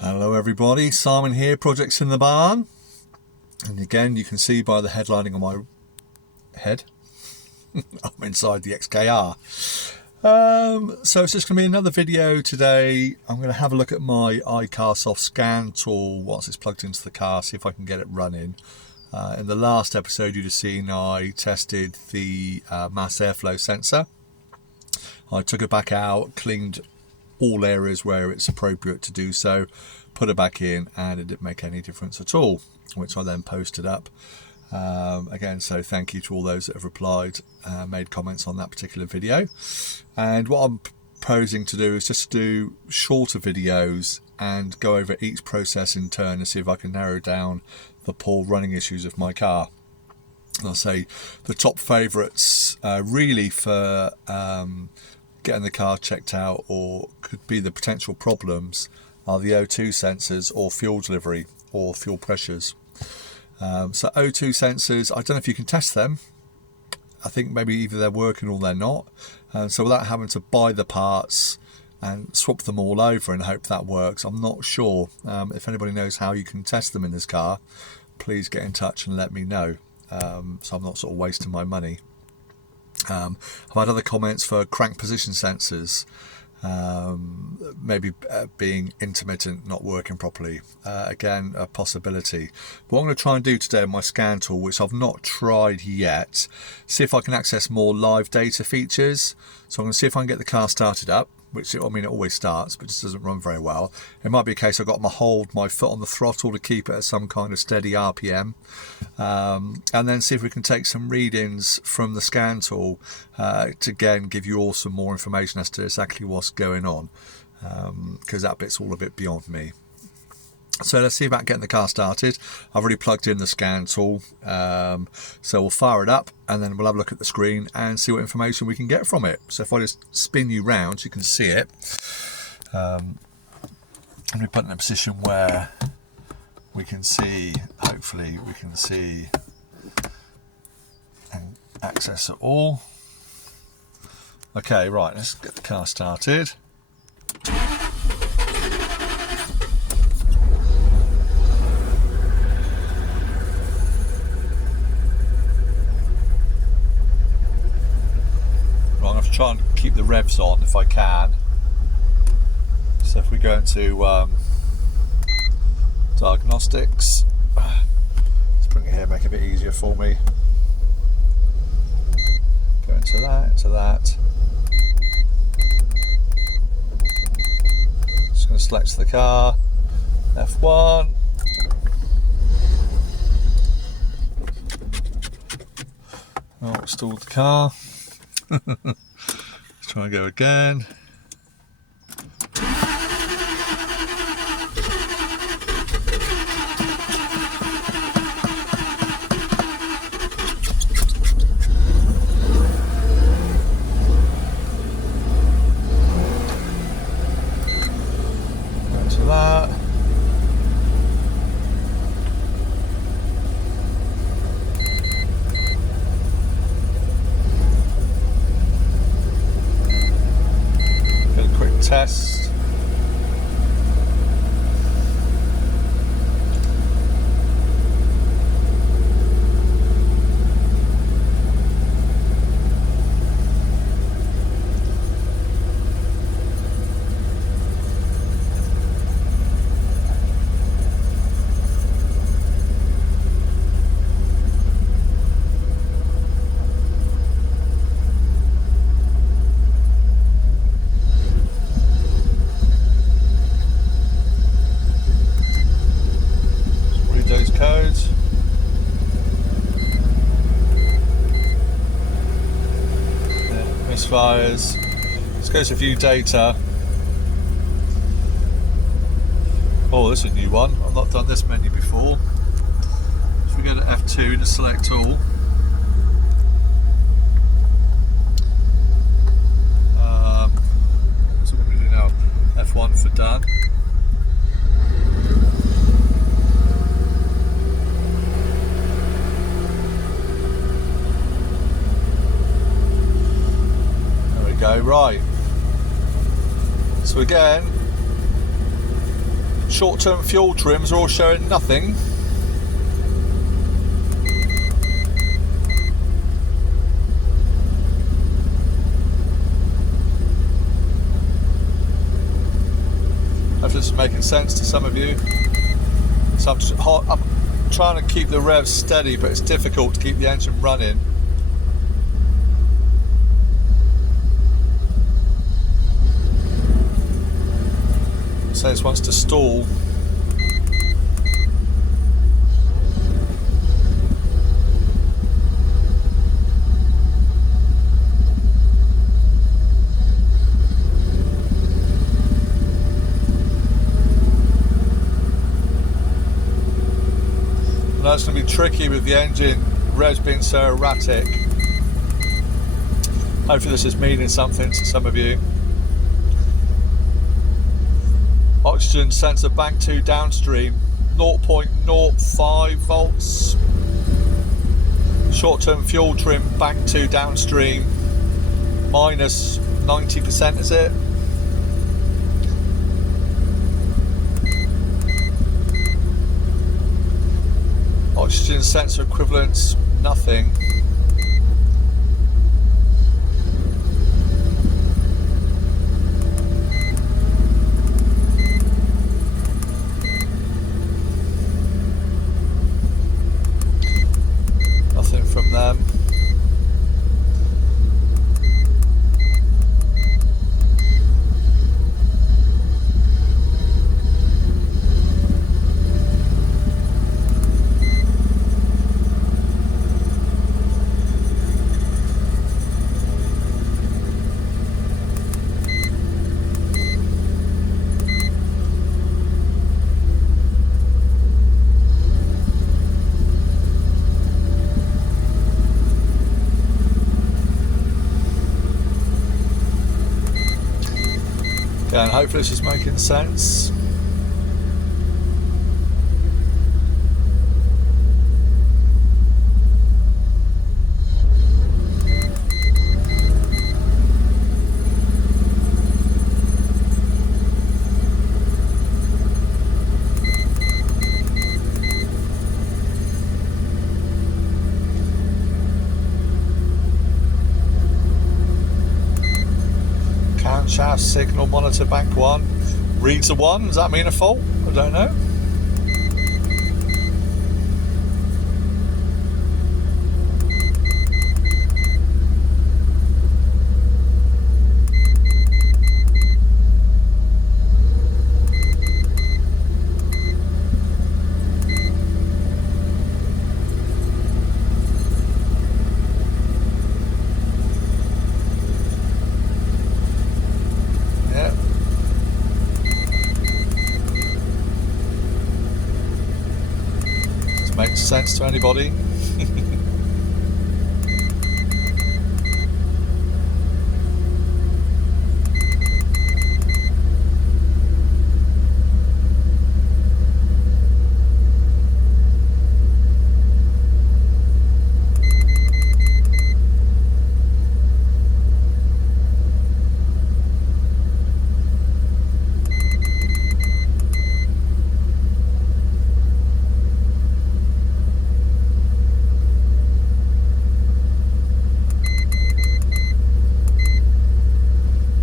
Hello everybody, Simon here, Projects in the Barn. And again, you can see by the headlining on my head, I'm inside the XKR. So it's just going to be another video today. I'm going to have a look at my iCarsoft scan tool once it's plugged into the car, see if I can get it running. In the last episode you'd have seen I tested the mass airflow sensor. I took it back out, cleaned all areas where it's appropriate to do so, put it back in, and it didn't make any difference at all, which I then posted up. Again, so thank you to all those that have replied, made comments on that particular video. And what I'm proposing to do is just do shorter videos and go over each process in turn and see if I can narrow down the poor running issues of my car. I'll say the top favourites really for getting the car checked out or could be the potential problems are the O2 sensors or fuel delivery or fuel pressures. So O2 sensors, I don't know if you can test them. I think maybe either they're working or they're not. So without having to buy the parts and swap them all over and hope that works, I'm not sure. If anybody knows how you can test them in this car, please get in touch and let me know, so I'm not sort of wasting my money. I've had other comments for crank position sensors, maybe being intermittent, not working properly. Again, a possibility. But what I'm going to try and do today on my scan tool, which I've not tried yet, see if I can access more live data features. So I'm going to see if I can get the car started up, which, I mean, it always starts, but just doesn't run very well. It might be a case I've got to hold my foot on the throttle to keep it at some kind of steady RPM. And then see if we can take some readings from the scan tool to, again, give you all some more information as to exactly what's going on, because that bit's all a bit beyond me. So let's see about getting the car started. I've already plugged in the scan tool, so we'll fire it up and then we'll have a look at the screen and see what information we can get from it. So if I just spin you round so you can see it, I'm going to put it in a position where we can see, hopefully we can see and access it all. Okay, right, let's get the car started. Try and keep the revs on if I can. So if we go into Diagnostics, let's bring it here, make it a bit easier for me. Go into that. Just going to select the car, F1. Oh, stalled the car. Let's try and go again. Go to that. Test. Those codes. Yeah, Misfires. Let's go to view data. Oh, this is a new one. I've not done this menu before. So we go to F2 to select all. So what do we do now? F1 for done. go. Right, so again, short-term fuel trims are all showing nothing. If this is making sense to some of you. So I'm trying to keep the revs steady, but it's difficult to keep the engine running. So this wants to stall. I know it's going to be tricky with the engine revs being so erratic. Hopefully this is meaning something to some of you. Oxygen sensor bank 2 downstream, 0.05 volts. Short-term fuel trim bank 2 downstream, minus 90%, is it? Oxygen sensor equivalents, nothing. Nothing from them. And hopefully this is making sense. Camshaft signal monitor bank 1 reads a 1. Does that mean a fault? I don't know. Makes sense to anybody.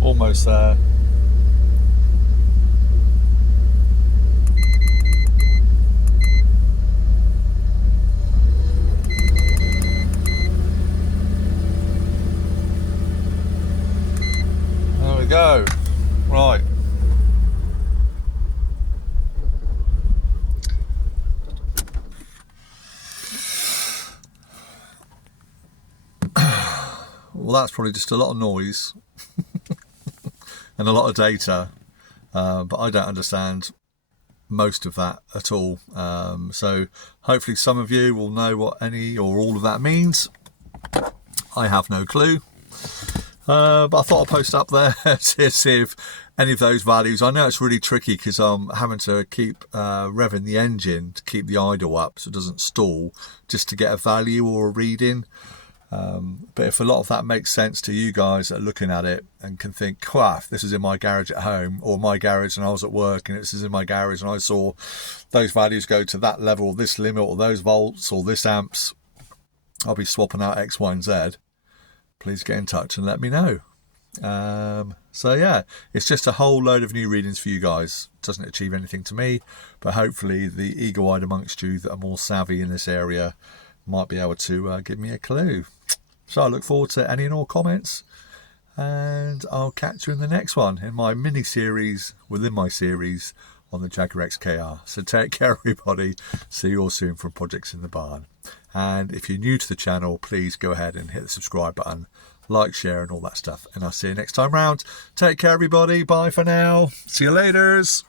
Almost there. There we go. Right. Well, that's probably just a lot of noise. And a lot of data, but I don't understand most of that at all. So hopefully some of you will know what any or all of that means. I have no clue. But I thought I'd post up there to see if any of those values. I know it's really tricky because I'm having to keep revving the engine to keep the idle up so it doesn't stall, just to get a value or a reading. But if a lot of that makes sense to you guys that are looking at it and can think, wow, this is in my garage at home, or my garage and I was at work and this is in my garage and I saw those values go to that level, or this limit, or those volts, or this amps, I'll be swapping out X, Y, and Z. Please get in touch and let me know. So yeah, it's just a whole load of new readings for you guys. Doesn't achieve anything to me, but hopefully the eagle-eyed amongst you that are more savvy in this area might be able to give me a clue. So I look forward to any and all comments, and I'll catch you in the next one in my mini series within my series on the Jaguar XKR. So take care, everybody. See you all soon from Projects in the Barn. And if you're new to the channel, please go ahead and hit the subscribe button, like, share, and all that stuff. And I'll see you next time round. Take care, everybody. Bye for now. See you laters.